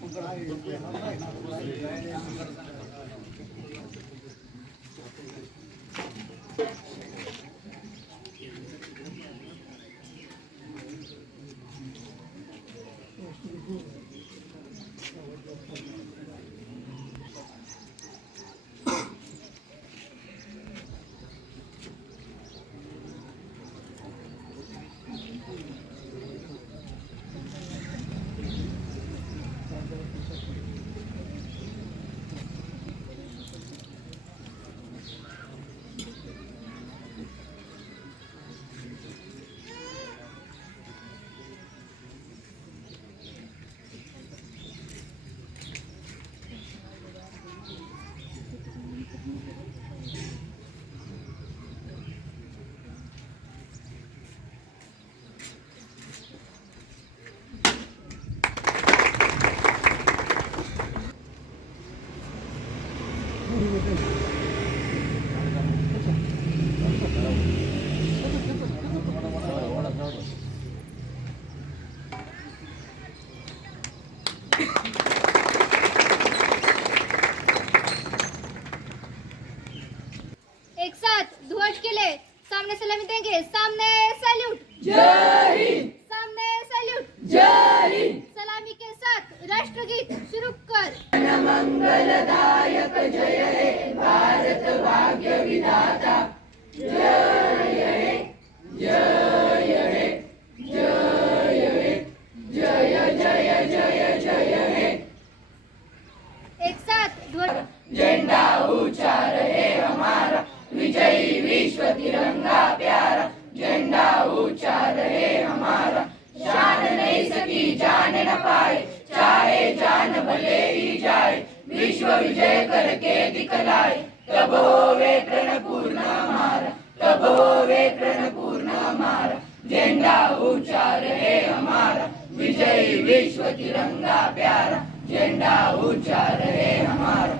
एक साथ ध्वज के लिए सामने सलामी देंगे। सामने सैल्यूट। जय हिंद। सामने सैल्यूट। जय हिंद। सलामी के साथ राष्ट्रगीत शुरू कर। मंगलदायक जय हे भारत भाग्य विधाता। जय हे जय हे जय हे जय जय जय जय हे। एक साथ ध्वज। झंडा ऊंचा रहे हमारा विजयी विश्व तिरंगा प्यारा। झंडा ऊंचा रहे हमारा शान नहीं सकी जान न पाए। चाहे जान भले ही जाए विश्व विजय करके दिखलाए। तब होवे प्रण पूर्ण हमारा तब होवे प्रण पूर्ण हमारा। झंडा ऊंचा रहे हमारा विजयी विश्व तिरंगा प्यारा। झंडा ऊंचा रहे हमारा